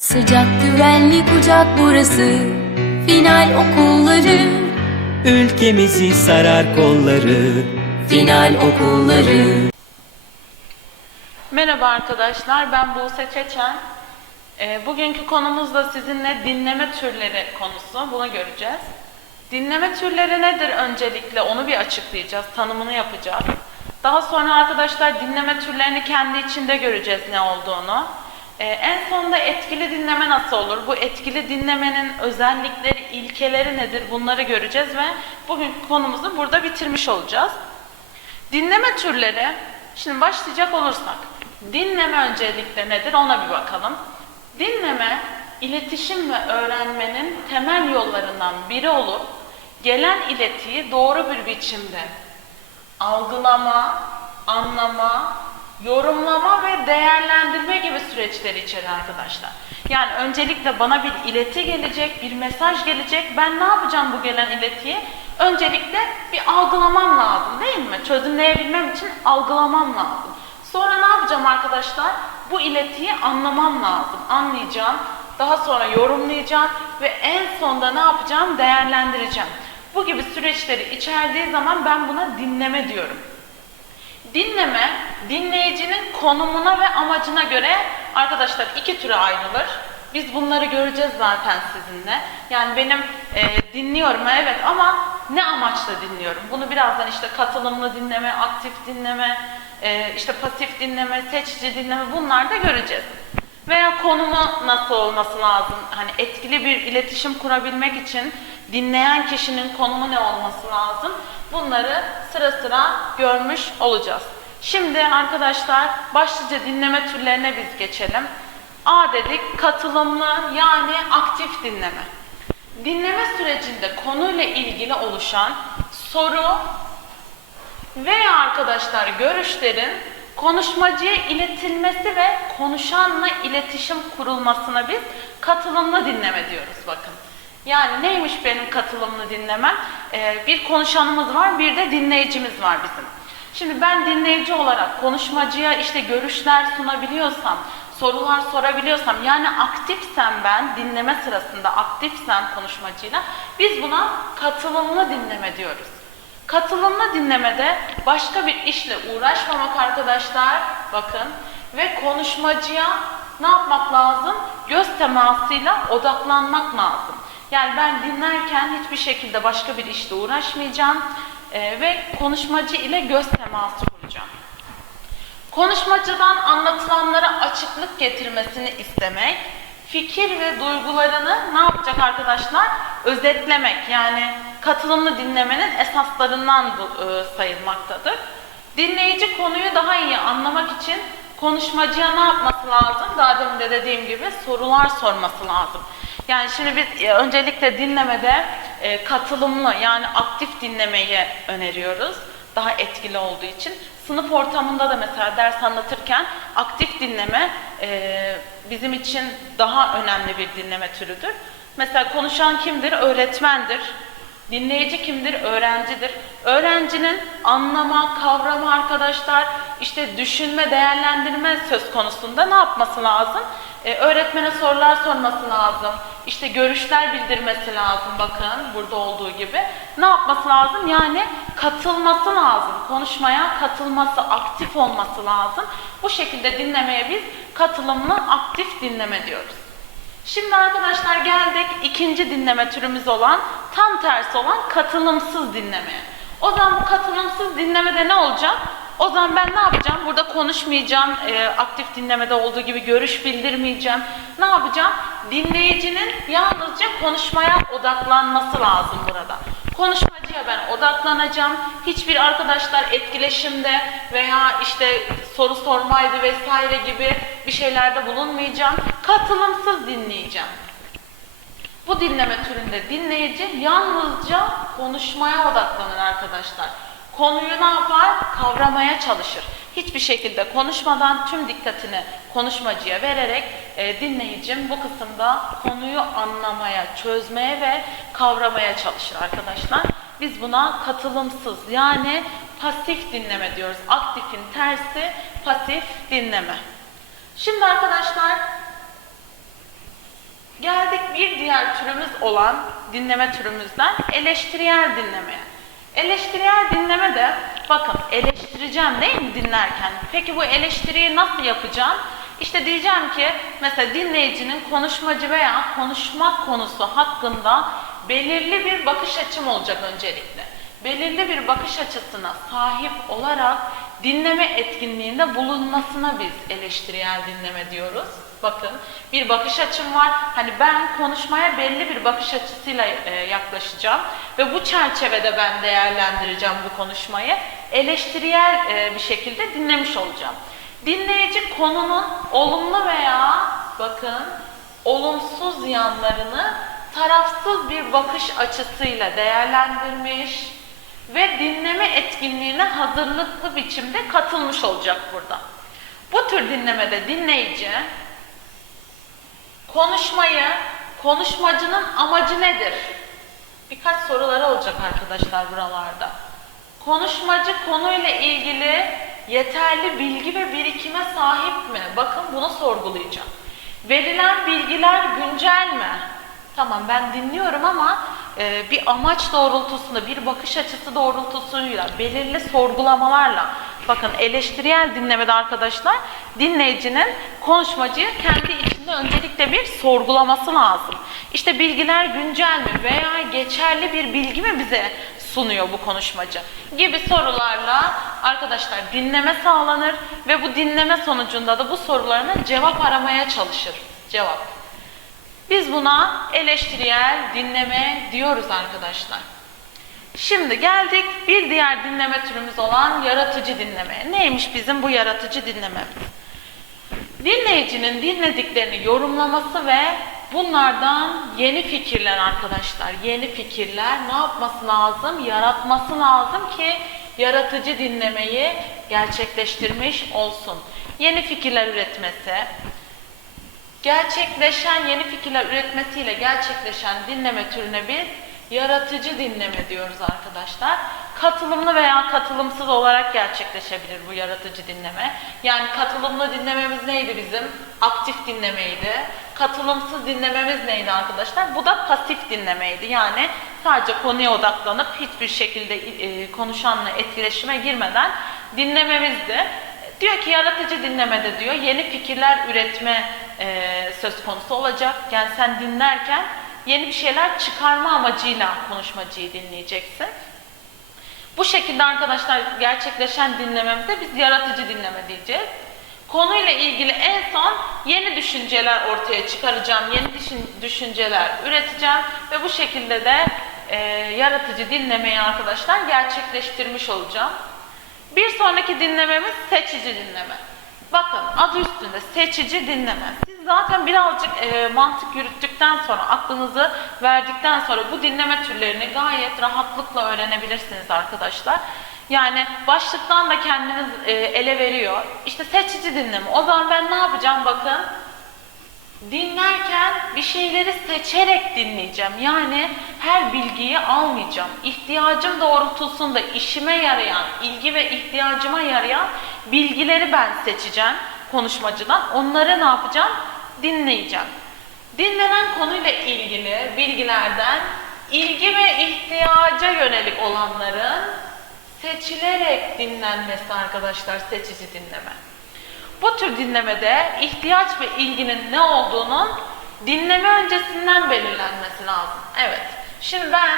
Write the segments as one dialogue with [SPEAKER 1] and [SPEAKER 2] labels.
[SPEAKER 1] Sıcak güvenli kucak burası Final okulları
[SPEAKER 2] Ülkemizi sarar kolları
[SPEAKER 1] Final okulları
[SPEAKER 3] Merhaba arkadaşlar, ben Buse Çeçen. Ee, bugünkü konumuz da sizinle dinleme türleri konusu, bunu göreceğiz. Dinleme türleri nedir öncelikle onu bir açıklayacağız, tanımını yapacağız. Daha sonra arkadaşlar dinleme türlerini kendi içinde göreceğiz ne olduğunu. Ee, en sonunda etkili dinleme nasıl olur? Bu etkili dinlemenin özellikleri, ilkeleri nedir? Bunları göreceğiz ve bugünkü konumuzu burada bitirmiş olacağız. Dinleme türleri, şimdi başlayacak olursak, dinleme öncelikle nedir ona bir bakalım. Dinleme, iletişim ve öğrenmenin temel yollarından biri olup, gelen iletiyi doğru bir biçimde algılama, anlama, yorumlama ve değerlendirme gibi süreçleri içerir arkadaşlar. Yani öncelikle bana bir ileti gelecek, bir mesaj gelecek. Ben ne yapacağım bu gelen iletiyi? Öncelikle bir algılamam lazım değil mi? Çözümleyebilmem için algılamam lazım. Sonra ne yapacağım arkadaşlar? Bu iletiyi anlamam lazım. Anlayacağım. Daha sonra yorumlayacağım ve en sonda ne yapacağım? Değerlendireceğim. Bu gibi süreçleri içerdiği zaman ben buna dinleme diyorum. Dinleme, dinleyicinin konumuna ve amacına göre arkadaşlar iki türe ayrılır. Biz bunları göreceğiz zaten sizinle. Yani benim e, dinliyorum evet ama ne amaçla dinliyorum? Bunu birazdan işte katılımlı dinleme, aktif dinleme, e, işte pasif dinleme, seçici dinleme bunlar da göreceğiz. Veya konumu nasıl olması lazım? Hani etkili bir iletişim kurabilmek için dinleyen kişinin konumu ne olması lazım? Bunları sıra sıra görmüş olacağız. Şimdi arkadaşlar başlıca dinleme türlerine biz geçelim. A dedik katılımlı yani aktif dinleme. Dinleme sürecinde konuyla ilgili oluşan soru veya arkadaşlar görüşlerin konuşmacıya iletilmesi ve konuşanla iletişim kurulmasına biz katılımlı dinleme diyoruz bakın. Yani neymiş benim katılımlı dinlemem? Ee, bir konuşanımız var, bir de dinleyicimiz var bizim. Şimdi ben dinleyici olarak konuşmacıya işte görüşler sunabiliyorsam, sorular sorabiliyorsam, yani aktifsem ben dinleme sırasında aktifsem konuşmacıyla biz buna katılımlı dinleme diyoruz. Katılımlı dinlemede başka bir işle uğraşmamak arkadaşlar bakın ve konuşmacıya ne yapmak lazım? Göz temasıyla odaklanmak lazım. Yani ben dinlerken hiçbir şekilde başka bir işle uğraşmayacağım e, ve konuşmacı ile göz teması kuracağım. Konuşmacıdan anlatılanlara açıklık getirmesini istemek, fikir ve duygularını ne yapacak arkadaşlar? Özetlemek yani katılımlı dinlemenin esaslarından e, sayılmaktadır. Dinleyici konuyu daha iyi anlamak için konuşmacıya ne yapması lazım? Daha demin de dediğim gibi sorular sorması lazım. Yani şimdi biz e, öncelikle dinlemede e, katılımlı yani aktif dinlemeyi öneriyoruz. Daha etkili olduğu için. Sınıf ortamında da mesela ders anlatırken aktif dinleme e, bizim için daha önemli bir dinleme türüdür. Mesela konuşan kimdir? Öğretmendir. Dinleyici kimdir? Öğrencidir. Öğrencinin anlama, kavrama arkadaşlar, işte düşünme, değerlendirme söz konusunda ne yapması lazım? Ee, öğretmene sorular sorması lazım. İşte görüşler bildirmesi lazım bakın burada olduğu gibi. Ne yapması lazım? Yani katılması lazım. Konuşmaya katılması, aktif olması lazım. Bu şekilde dinlemeye biz katılımlı aktif dinleme diyoruz. Şimdi arkadaşlar geldik ikinci dinleme türümüz olan tam tersi olan katılımsız dinlemeye. O zaman bu katılımsız dinlemede ne olacak? O zaman ben ne yapacağım? Burada konuşmayacağım. e, aktif dinlemede olduğu gibi görüş bildirmeyeceğim. Ne yapacağım? Dinleyicinin yalnızca konuşmaya odaklanması lazım burada. Konuşmacıya ben odaklanacağım. Hiçbir arkadaşlar etkileşimde veya işte soru sormaydı vesaire gibi bir şeylerde bulunmayacağım. Katılımsız dinleyeceğim. Bu dinleme türünde dinleyici yalnızca konuşmaya odaklanır arkadaşlar. Konuyu ne yapar? Kavramaya çalışır. Hiçbir şekilde konuşmadan tüm dikkatini konuşmacıya vererek e, dinleyicim bu kısımda konuyu anlamaya, çözmeye ve kavramaya çalışır arkadaşlar. Biz buna katılımsız yani pasif dinleme diyoruz. Aktifin tersi pasif dinleme. Şimdi arkadaşlar bir diğer türümüz olan dinleme türümüzden eleştirel dinlemeye. Eleştirel dinleme de bakın eleştireceğim değil mi dinlerken? Peki bu eleştiriyi nasıl yapacağım? İşte diyeceğim ki mesela dinleyicinin konuşmacı veya konuşmak konusu hakkında belirli bir bakış açım olacak öncelikle. Belirli bir bakış açısına sahip olarak dinleme etkinliğinde bulunmasına biz eleştirel dinleme diyoruz. Bakın bir bakış açım var. Hani ben konuşmaya belli bir bakış açısıyla e, yaklaşacağım ve bu çerçevede ben değerlendireceğim bu konuşmayı. Eleştirel e, bir şekilde dinlemiş olacağım. Dinleyici konunun olumlu veya bakın olumsuz yanlarını tarafsız bir bakış açısıyla değerlendirmiş ve dinleme etkinliğine hazırlıklı biçimde katılmış olacak burada. Bu tür dinlemede dinleyici konuşmayı, konuşmacının amacı nedir? Birkaç soruları olacak arkadaşlar buralarda. Konuşmacı konuyla ilgili yeterli bilgi ve birikime sahip mi? Bakın bunu sorgulayacağım. Verilen bilgiler güncel mi? Tamam ben dinliyorum ama e, bir amaç doğrultusunda, bir bakış açısı doğrultusuyla, belirli sorgulamalarla. Bakın eleştirel dinlemede arkadaşlar dinleyicinin konuşmacıyı kendi içinde öncelikle bir sorgulaması lazım. İşte bilgiler güncel mi veya geçerli bir bilgi mi bize sunuyor bu konuşmacı gibi sorularla arkadaşlar dinleme sağlanır ve bu dinleme sonucunda da bu sorularına cevap aramaya çalışır. Cevap. Biz buna eleştirel dinleme diyoruz arkadaşlar. Şimdi geldik bir diğer dinleme türümüz olan yaratıcı dinlemeye. Neymiş bizim bu yaratıcı dinlememiz? Dinleyicinin dinlediklerini yorumlaması ve bunlardan yeni fikirler arkadaşlar, yeni fikirler ne yapması lazım? Yaratması lazım ki yaratıcı dinlemeyi gerçekleştirmiş olsun. Yeni fikirler üretmesi, gerçekleşen yeni fikirler üretmesiyle gerçekleşen dinleme türüne biz yaratıcı dinleme diyoruz arkadaşlar. Katılımlı veya katılımsız olarak gerçekleşebilir bu yaratıcı dinleme. Yani katılımlı dinlememiz neydi bizim? Aktif dinlemeydi. Katılımsız dinlememiz neydi arkadaşlar? Bu da pasif dinlemeydi. Yani sadece konuya odaklanıp hiçbir şekilde e, konuşanla etkileşime girmeden dinlememizdi. Diyor ki yaratıcı dinlemede diyor yeni fikirler üretme e, söz konusu olacak. Yani sen dinlerken yeni bir şeyler çıkarma amacıyla konuşmacıyı dinleyeceksin. Bu şekilde arkadaşlar gerçekleşen dinlememize biz yaratıcı dinleme diyeceğiz. Konuyla ilgili en son yeni düşünceler ortaya çıkaracağım, yeni düşün, düşünceler üreteceğim ve bu şekilde de e, yaratıcı dinlemeyi arkadaşlar gerçekleştirmiş olacağım. Bir sonraki dinlememiz seçici dinleme. Bakın adı üstünde seçici dinleme. Zaten birazcık e, mantık yürüttükten sonra, aklınızı verdikten sonra bu dinleme türlerini gayet rahatlıkla öğrenebilirsiniz arkadaşlar. Yani başlıktan da kendiniz e, ele veriyor. İşte seçici dinleme. O zaman ben ne yapacağım bakın. Dinlerken bir şeyleri seçerek dinleyeceğim. Yani her bilgiyi almayacağım. İhtiyacım doğrultusunda işime yarayan, ilgi ve ihtiyacıma yarayan bilgileri ben seçeceğim konuşmacıdan. Onları ne yapacağım? Dinleyeceğim. Dinlenen konuyla ilgili bilgilerden ilgi ve ihtiyaca yönelik olanların seçilerek dinlenmesi arkadaşlar seçici dinleme. Bu tür dinlemede ihtiyaç ve ilginin ne olduğunun dinleme öncesinden belirlenmesi lazım. Evet. Şimdi ben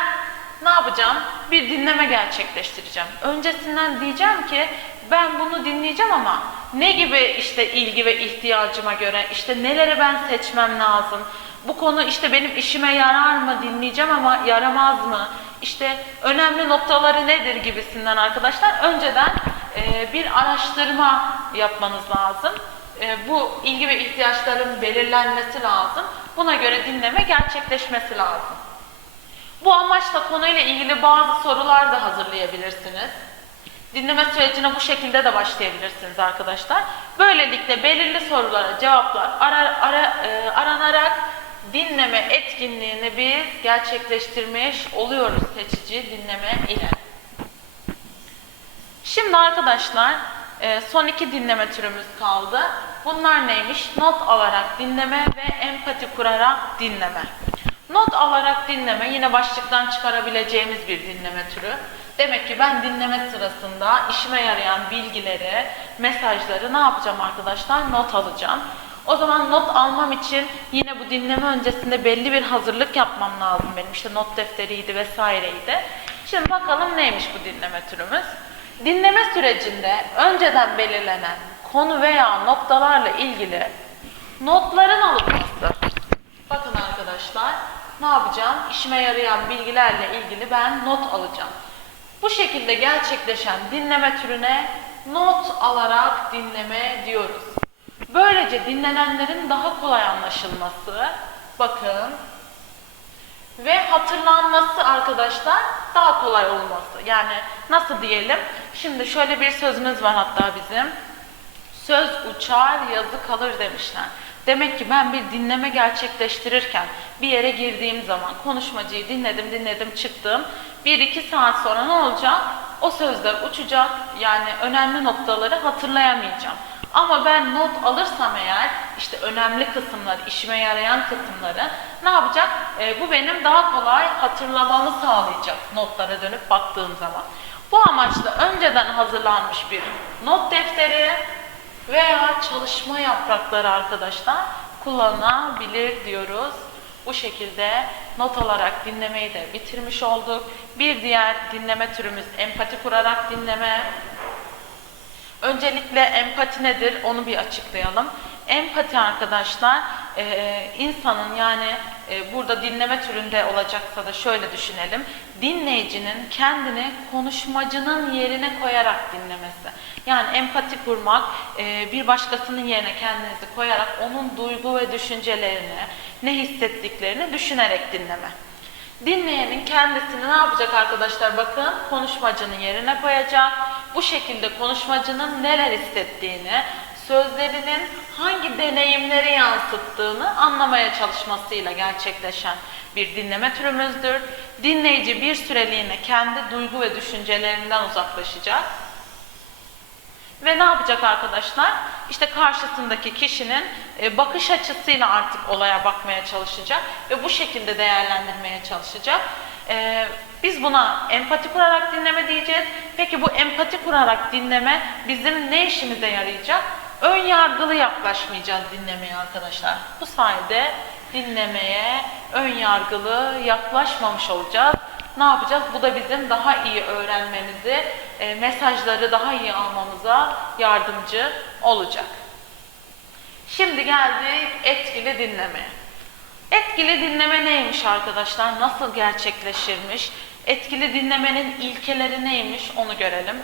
[SPEAKER 3] ne yapacağım? Bir dinleme gerçekleştireceğim. Öncesinden diyeceğim ki ben bunu dinleyeceğim ama ne gibi işte ilgi ve ihtiyacıma göre işte neleri ben seçmem lazım? Bu konu işte benim işime yarar mı dinleyeceğim ama yaramaz mı? İşte önemli noktaları nedir gibisinden arkadaşlar önceden e, bir araştırma yapmanız lazım. E, bu ilgi ve ihtiyaçların belirlenmesi lazım. Buna göre dinleme gerçekleşmesi lazım. Bu amaçla konuyla ilgili bazı sorular da hazırlayabilirsiniz. Dinleme sürecine bu şekilde de başlayabilirsiniz arkadaşlar. Böylelikle belirli sorulara cevaplar ara, ara, e, aranarak dinleme etkinliğini biz gerçekleştirmiş oluyoruz seçici dinleme ile. Şimdi arkadaşlar e, son iki dinleme türümüz kaldı. Bunlar neymiş? Not alarak dinleme ve empati kurarak dinleme. Not alarak dinleme yine başlıktan çıkarabileceğimiz bir dinleme türü. Demek ki ben dinleme sırasında işime yarayan bilgileri, mesajları ne yapacağım arkadaşlar? Not alacağım. O zaman not almam için yine bu dinleme öncesinde belli bir hazırlık yapmam lazım benim. İşte not defteriydi vesaireydi. Şimdi bakalım neymiş bu dinleme türümüz? Dinleme sürecinde önceden belirlenen konu veya noktalarla ilgili notların alınması. Bakın arkadaşlar ne yapacağım? İşime yarayan bilgilerle ilgili ben not alacağım. Bu şekilde gerçekleşen dinleme türüne not alarak dinleme diyoruz. Böylece dinlenenlerin daha kolay anlaşılması, bakın ve hatırlanması arkadaşlar daha kolay olması. Yani nasıl diyelim? Şimdi şöyle bir sözümüz var hatta bizim. Söz uçar, yazı kalır demişler. Demek ki ben bir dinleme gerçekleştirirken bir yere girdiğim zaman konuşmacıyı dinledim, dinledim, çıktım. Bir iki saat sonra ne olacak? O sözler uçacak. Yani önemli noktaları hatırlayamayacağım. Ama ben not alırsam eğer işte önemli kısımları, işime yarayan kısımları ne yapacak? Ee, bu benim daha kolay hatırlamamı sağlayacak notlara dönüp baktığım zaman. Bu amaçla önceden hazırlanmış bir not defteri veya çalışma yaprakları arkadaşlar kullanılabilir diyoruz. Bu şekilde not alarak dinlemeyi de bitirmiş olduk. Bir diğer dinleme türümüz empati kurarak dinleme. Öncelikle empati nedir onu bir açıklayalım. Empati arkadaşlar insanın yani burada dinleme türünde olacaksa da şöyle düşünelim. Dinleyicinin kendini konuşmacının yerine koyarak dinlemesi. Yani empati kurmak e, bir başkasının yerine kendinizi koyarak onun duygu ve düşüncelerini, ne hissettiklerini düşünerek dinleme. Dinleyenin kendisini ne yapacak arkadaşlar bakın konuşmacının yerine koyacak. Bu şekilde konuşmacının neler hissettiğini, sözlerinin hangi deneyimleri yansıttığını anlamaya çalışmasıyla gerçekleşen bir dinleme türümüzdür. Dinleyici bir süreliğine kendi duygu ve düşüncelerinden uzaklaşacak. Ve ne yapacak arkadaşlar? İşte karşısındaki kişinin e, bakış açısıyla artık olaya bakmaya çalışacak ve bu şekilde değerlendirmeye çalışacak. E, Biz buna empati kurarak dinleme diyeceğiz. Peki bu empati kurarak dinleme bizim ne işimize yarayacak? Ön yargılı yaklaşmayacağız dinlemeye arkadaşlar. Bu sayede dinlemeye ön yargılı yaklaşmamış olacağız. Ne yapacağız? Bu da bizim daha iyi öğrenmemizi, e, mesajları daha iyi almamıza yardımcı olacak. Şimdi geldik etkili dinlemeye. Etkili dinleme neymiş arkadaşlar? Nasıl gerçekleşirmiş? Etkili dinlemenin ilkeleri neymiş? Onu görelim.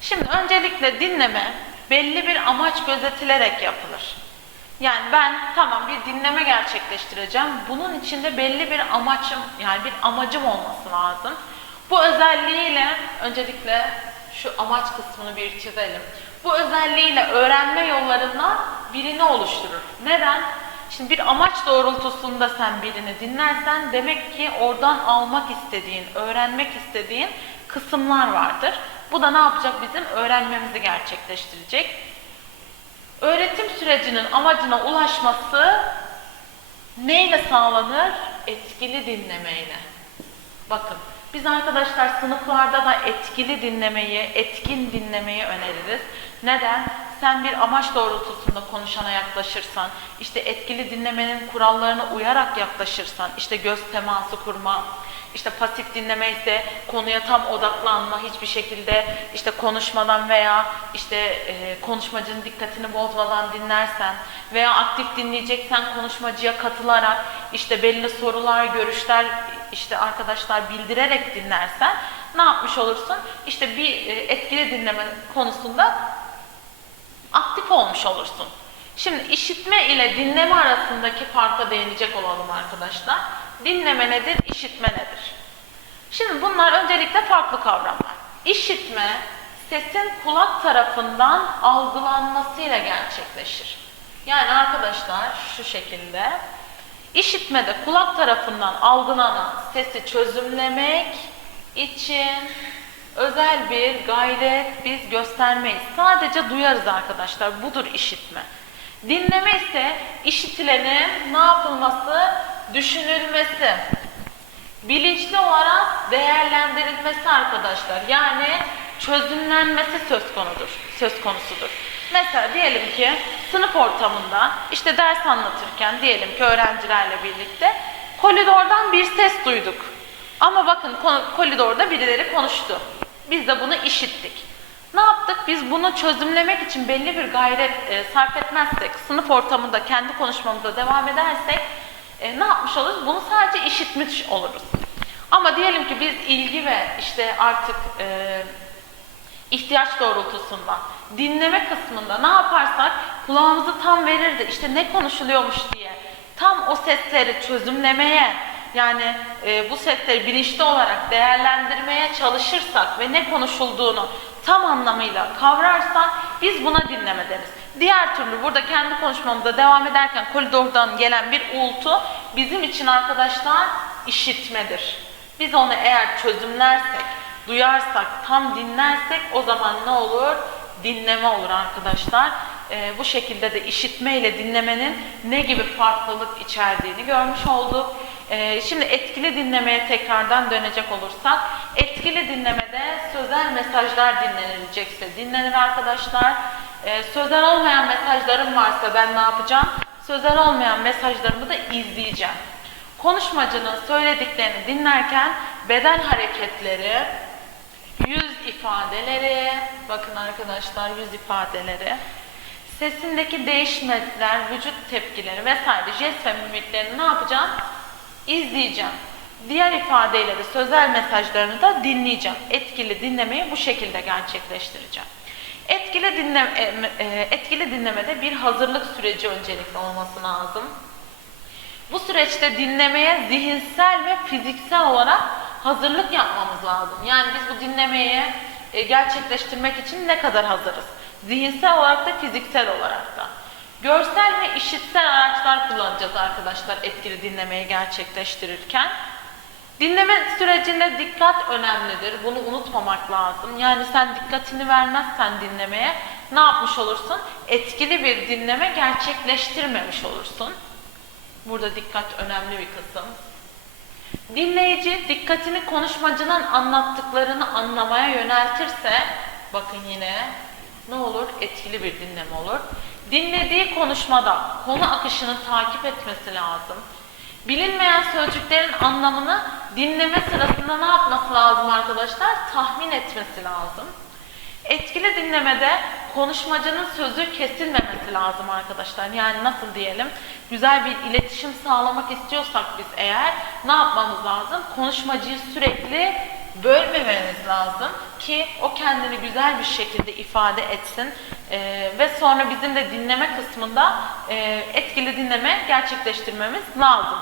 [SPEAKER 3] Şimdi öncelikle dinleme belli bir amaç gözetilerek yapılır. Yani ben tamam bir dinleme gerçekleştireceğim. Bunun içinde belli bir amaçım yani bir amacım olması lazım. Bu özelliğiyle öncelikle şu amaç kısmını bir çizelim. Bu özelliğiyle öğrenme yollarından birini oluşturur. Neden? Şimdi bir amaç doğrultusunda sen birini dinlersen demek ki oradan almak istediğin, öğrenmek istediğin kısımlar vardır. Bu da ne yapacak bizim? Öğrenmemizi gerçekleştirecek. Öğretim sürecinin amacına ulaşması neyle sağlanır? Etkili dinlemeyle. Bakın biz arkadaşlar sınıflarda da etkili dinlemeyi, etkin dinlemeyi öneririz. Neden? Sen bir amaç doğrultusunda konuşana yaklaşırsan, işte etkili dinlemenin kurallarına uyarak yaklaşırsan, işte göz teması kurma, işte pasif dinleme ise konuya tam odaklanma, hiçbir şekilde işte konuşmadan veya işte e, konuşmacının dikkatini bozmadan dinlersen veya aktif dinleyeceksen konuşmacıya katılarak işte belli sorular, görüşler işte arkadaşlar bildirerek dinlersen ne yapmış olursun? İşte bir e, etkili dinleme konusunda aktif olmuş olursun. Şimdi işitme ile dinleme arasındaki farka değinecek olalım arkadaşlar. Dinleme nedir, işitme nedir? Şimdi bunlar öncelikle farklı kavramlar. İşitme, sesin kulak tarafından algılanmasıyla gerçekleşir. Yani arkadaşlar şu şekilde, işitmede kulak tarafından algılanan sesi çözümlemek için özel bir gayret biz göstermeyiz. Sadece duyarız arkadaşlar. Budur işitme. Dinleme ise işitilenin ne yapılması? düşünülmesi, bilinçli olarak değerlendirilmesi arkadaşlar. Yani çözümlenmesi söz konudur, söz konusudur. Mesela diyelim ki sınıf ortamında işte ders anlatırken diyelim ki öğrencilerle birlikte koridordan bir ses duyduk. Ama bakın ko- koridorda birileri konuştu. Biz de bunu işittik. Yaptık? Biz bunu çözümlemek için belli bir gayret e, sarf etmezsek, sınıf ortamında kendi konuşmamıza devam edersek e, ne yapmış oluruz? Bunu sadece işitmiş oluruz. Ama diyelim ki biz ilgi ve işte artık e, ihtiyaç doğrultusunda dinleme kısmında ne yaparsak kulağımızı tam verirdi. İşte ne konuşuluyormuş diye tam o sesleri çözümlemeye yani e, bu sesleri bilinçli olarak değerlendirmeye çalışırsak ve ne konuşulduğunu tam anlamıyla kavrarsak biz buna dinleme deriz. Diğer türlü burada kendi konuşmamıza devam ederken koridordan gelen bir uğultu bizim için arkadaşlar işitmedir. Biz onu eğer çözümlersek, duyarsak, tam dinlersek o zaman ne olur? Dinleme olur arkadaşlar. Ee, bu şekilde de işitme ile dinlemenin ne gibi farklılık içerdiğini görmüş olduk. Ee, şimdi etkili dinlemeye tekrardan dönecek olursak, etkili dinlemede sözel mesajlar dinlenilecekse dinlenir arkadaşlar. Ee, sözel olmayan mesajlarım varsa ben ne yapacağım? Sözel olmayan mesajlarımı da izleyeceğim. Konuşmacının söylediklerini dinlerken beden hareketleri, yüz ifadeleri, bakın arkadaşlar yüz ifadeleri, sesindeki değişmeler, vücut tepkileri vesaire jest ve mimiklerini ne yapacağım? İzleyeceğim. Diğer ifadeyle de sözel mesajlarını da dinleyeceğim. Etkili dinlemeyi bu şekilde gerçekleştireceğim. Etkili, dinleme, e, etkili dinlemede bir hazırlık süreci öncelikle olması lazım. Bu süreçte dinlemeye zihinsel ve fiziksel olarak hazırlık yapmamız lazım. Yani biz bu dinlemeyi e, gerçekleştirmek için ne kadar hazırız? Zihinsel olarak da fiziksel olarak da. Görsel ve işitsel araçlar kullanacağız arkadaşlar etkili dinlemeyi gerçekleştirirken. Dinleme sürecinde dikkat önemlidir. Bunu unutmamak lazım. Yani sen dikkatini vermezsen dinlemeye ne yapmış olursun? Etkili bir dinleme gerçekleştirmemiş olursun. Burada dikkat önemli bir kısım. Dinleyici dikkatini konuşmacının anlattıklarını anlamaya yöneltirse, bakın yine ne olur? Etkili bir dinleme olur. Dinlediği konuşmada konu akışını takip etmesi lazım. Bilinmeyen sözcüklerin anlamını dinleme sırasında ne yapması lazım arkadaşlar? Tahmin etmesi lazım. Etkili dinlemede konuşmacının sözü kesilmemesi lazım arkadaşlar. Yani nasıl diyelim? Güzel bir iletişim sağlamak istiyorsak biz eğer ne yapmamız lazım? Konuşmacıyı sürekli bölmememiz lazım ki o kendini güzel bir şekilde ifade etsin Ee, ve sonra bizim de dinleme kısmında e, etkili dinleme gerçekleştirmemiz lazım.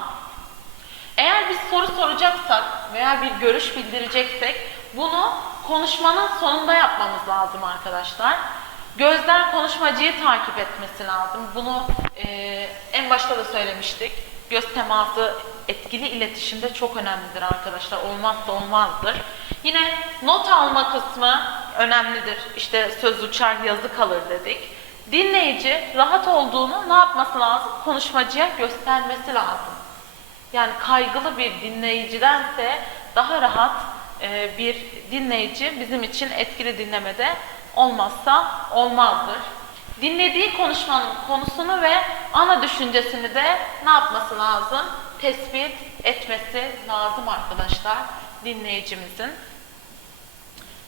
[SPEAKER 3] Eğer biz soru soracaksak veya bir görüş bildireceksek bunu konuşmanın sonunda yapmamız lazım arkadaşlar. Gözler konuşmacıyı takip etmesi lazım. Bunu e, en başta da söylemiştik. Göz teması etkili iletişimde çok önemlidir arkadaşlar. Olmazsa olmazdır. Yine not alma kısmı önemlidir. İşte söz uçar yazı kalır dedik. Dinleyici rahat olduğunu ne yapması lazım? Konuşmacıya göstermesi lazım. Yani kaygılı bir dinleyicidense daha rahat e, bir dinleyici bizim için etkili dinlemede olmazsa olmazdır. Dinlediği konuşmanın konusunu ve ana düşüncesini de ne yapması lazım? Tespit etmesi lazım arkadaşlar dinleyicimizin.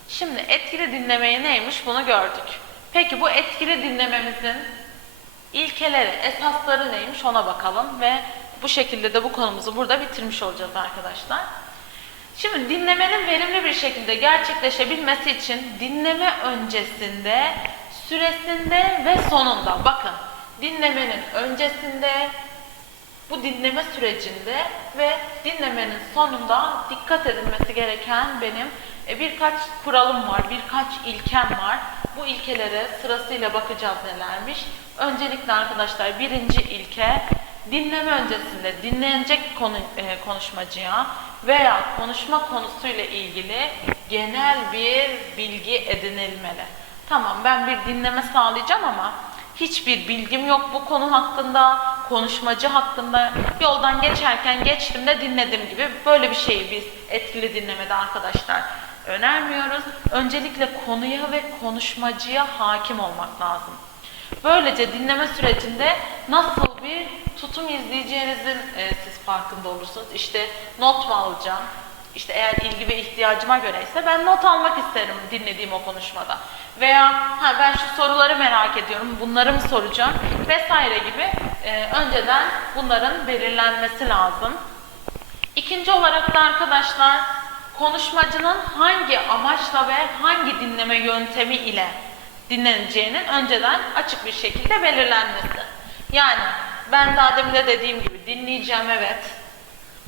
[SPEAKER 3] Şimdi etkili dinlemeyi neymiş bunu gördük. Peki bu etkili dinlememizin ilkeleri, esasları neymiş ona bakalım ve bu şekilde de bu konumuzu burada bitirmiş olacağız arkadaşlar. Şimdi dinlemenin verimli bir şekilde gerçekleşebilmesi için dinleme öncesinde, süresinde ve sonunda bakın dinlemenin öncesinde, bu dinleme sürecinde ve dinlemenin sonunda dikkat edilmesi gereken benim e, birkaç kuralım var, birkaç ilkem var. Bu ilkelere sırasıyla bakacağız nelermiş. Öncelikle arkadaşlar birinci ilke dinleme öncesinde dinlenecek konu, e, konuşmacıya veya konuşma konusuyla ilgili genel bir bilgi edinilmeli. Tamam ben bir dinleme sağlayacağım ama hiçbir bilgim yok bu konu hakkında. konuşmacı hakkında yoldan geçerken geçtim de dinledim gibi böyle bir şeyi biz etkili dinlemede arkadaşlar önermiyoruz. Öncelikle konuya ve konuşmacıya hakim olmak lazım. Böylece dinleme sürecinde nasıl bir tutum izleyeceğinizin e, siz farkında olursunuz. İşte not mu alacağım? İşte eğer ilgi ve ihtiyacıma göre ise ben not almak isterim dinlediğim o konuşmada. Veya ha ben şu soruları merak ediyorum, bunları mı soracağım vesaire gibi e, önceden bunların belirlenmesi lazım. İkinci olarak da arkadaşlar konuşmacının hangi amaçla ve hangi dinleme yöntemi ile dinleneceğinin önceden açık bir şekilde belirlenmesi. Yani ben daha demin de dediğim gibi dinleyeceğim evet.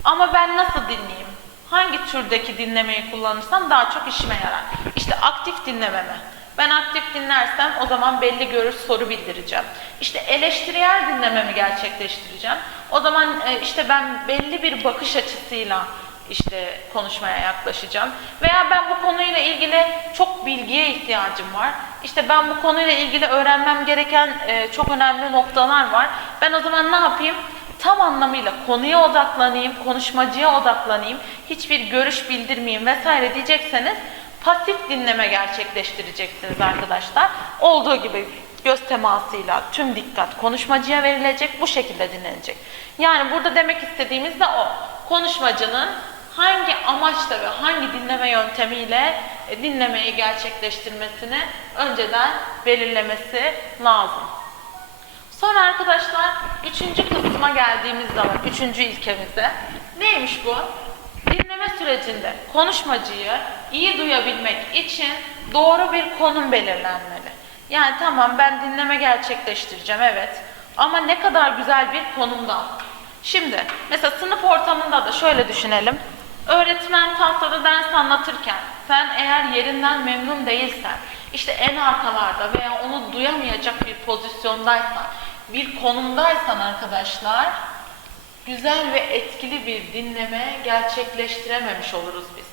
[SPEAKER 3] Ama ben nasıl dinleyeyim? Hangi türdeki dinlemeyi kullanırsam daha çok işime yarar? İşte aktif dinleme mi? Ben aktif dinlersem o zaman belli görüş soru bildireceğim. İşte eleştirel dinlememi gerçekleştireceğim. O zaman e, işte ben belli bir bakış açısıyla işte konuşmaya yaklaşacağım. Veya ben bu konuyla ilgili çok bilgiye ihtiyacım var. İşte ben bu konuyla ilgili öğrenmem gereken e, çok önemli noktalar var. Ben o zaman ne yapayım? Tam anlamıyla konuya odaklanayım, konuşmacıya odaklanayım, hiçbir görüş bildirmeyeyim vesaire diyecekseniz pasif dinleme gerçekleştireceksiniz arkadaşlar. Olduğu gibi göz temasıyla tüm dikkat konuşmacıya verilecek, bu şekilde dinlenecek. Yani burada demek istediğimiz de o. Konuşmacının hangi amaçla ve hangi dinleme yöntemiyle e, dinlemeyi gerçekleştirmesini önceden belirlemesi lazım. Sonra arkadaşlar üçüncü kısma geldiğimiz zaman, üçüncü ilkemize neymiş bu? Dinleme sürecinde konuşmacıyı iyi duyabilmek için doğru bir konum belirlenmeli. Yani tamam ben dinleme gerçekleştireceğim evet ama ne kadar güzel bir konumda. Şimdi mesela sınıf ortamında da şöyle düşünelim. Öğretmen tahtada ders anlatırken sen eğer yerinden memnun değilsen, işte en arkalarda veya onu duyamayacak bir pozisyondaysan, bir konumdaysan arkadaşlar, güzel ve etkili bir dinleme gerçekleştirememiş oluruz biz.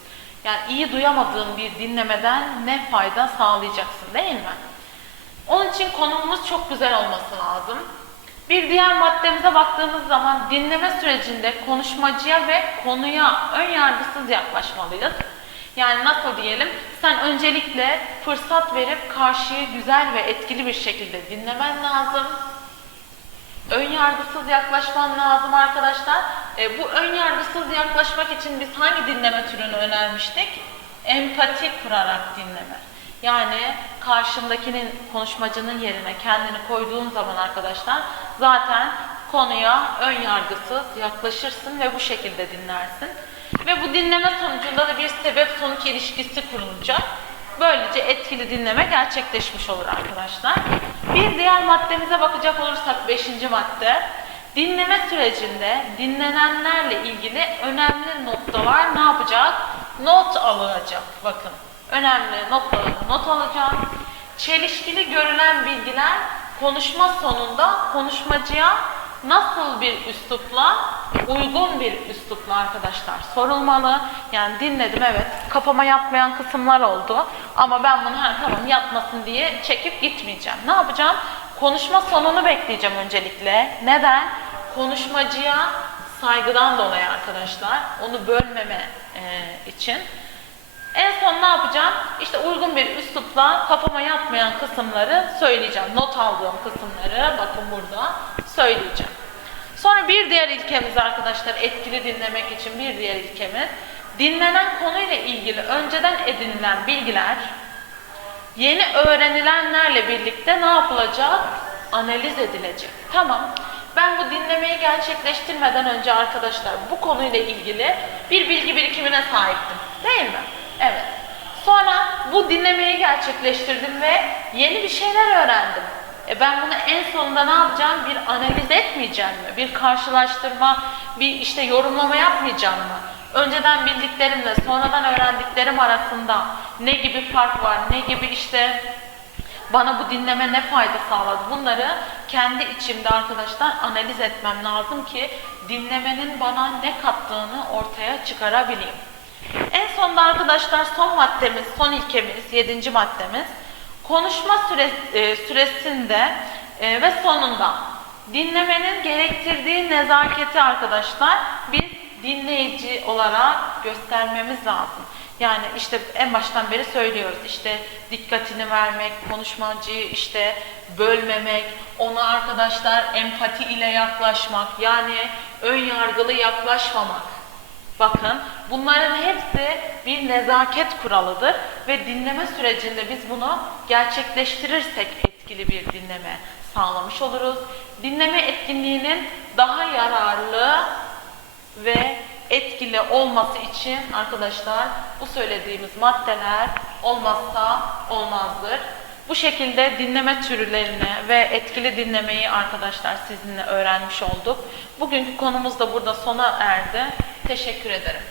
[SPEAKER 3] Yani iyi duyamadığın bir dinlemeden ne fayda sağlayacaksın değil mi? Onun için konumumuz çok güzel olması lazım. Bir diğer maddemize baktığımız zaman dinleme sürecinde konuşmacıya ve konuya ön yargısız yaklaşmalıyız. Yani nasıl diyelim? Sen öncelikle fırsat verip karşıyı güzel ve etkili bir şekilde dinlemen lazım. Ön yargısız yaklaşman lazım arkadaşlar. E, bu ön yargısız yaklaşmak için biz hangi dinleme türünü önermiştik? Empati kurarak dinleme. Yani karşındakinin konuşmacının yerine kendini koyduğun zaman arkadaşlar zaten konuya ön yargısız yaklaşırsın ve bu şekilde dinlersin. Ve bu dinleme sonucunda da bir sebep sonuç ilişkisi kurulacak. Böylece etkili dinleme gerçekleşmiş olur arkadaşlar. Bir diğer maddemize bakacak olursak 5. madde. Dinleme sürecinde dinlenenlerle ilgili önemli noktalar ne yapacak? Not alınacak. Bakın önemli noktaları not alacağım. Çelişkili görülen bilgiler konuşma sonunda konuşmacıya nasıl bir üslupla, uygun bir üslupla arkadaşlar sorulmalı. Yani dinledim evet, kafama yatmayan kısımlar oldu. Ama ben bunu ha, tamam yatmasın diye çekip gitmeyeceğim. Ne yapacağım? Konuşma sonunu bekleyeceğim öncelikle. Neden? Konuşmacıya saygıdan dolayı arkadaşlar. Onu bölmeme e, için. En son ne yapacağım? İşte uygun bir üslupla kafama yatmayan kısımları söyleyeceğim. Not aldığım kısımları bakın burada söyleyeceğim. Sonra bir diğer ilkemiz arkadaşlar etkili dinlemek için bir diğer ilkemiz dinlenen konuyla ilgili önceden edinilen bilgiler yeni öğrenilenlerle birlikte ne yapılacak? Analiz edilecek. Tamam. Ben bu dinlemeyi gerçekleştirmeden önce arkadaşlar bu konuyla ilgili bir bilgi birikimine sahiptim. Değil mi? Evet. Sonra bu dinlemeyi gerçekleştirdim ve yeni bir şeyler öğrendim. E ben bunu en sonunda ne yapacağım? Bir analiz etmeyeceğim mi? Bir karşılaştırma, bir işte yorumlama yapmayacağım mı? Önceden bildiklerimle sonradan öğrendiklerim arasında ne gibi fark var, ne gibi işte bana bu dinleme ne fayda sağladı? Bunları kendi içimde arkadaşlar analiz etmem lazım ki dinlemenin bana ne kattığını ortaya çıkarabileyim. En sonunda arkadaşlar son maddemiz, son ilkemiz, yedinci maddemiz konuşma süre, e, süresinde e, ve sonunda Dinlemenin gerektirdiği nezaketi arkadaşlar biz dinleyici olarak göstermemiz lazım. Yani işte en baştan beri söylüyoruz işte dikkatini vermek, konuşmacıyı işte bölmemek, ona arkadaşlar empati ile yaklaşmak yani ön yargılı yaklaşmamak. Bakın bunların hepsi bir nezaket kuralıdır ve dinleme sürecinde biz bunu gerçekleştirirsek etkili bir dinleme sağlamış oluruz. Dinleme etkinliğinin daha yararlı ve etkili olması için arkadaşlar bu söylediğimiz maddeler olmazsa olmazdır. Bu şekilde dinleme türlerini ve etkili dinlemeyi arkadaşlar sizinle öğrenmiş olduk. Bugünkü konumuz da burada sona erdi. Teşekkür ederim.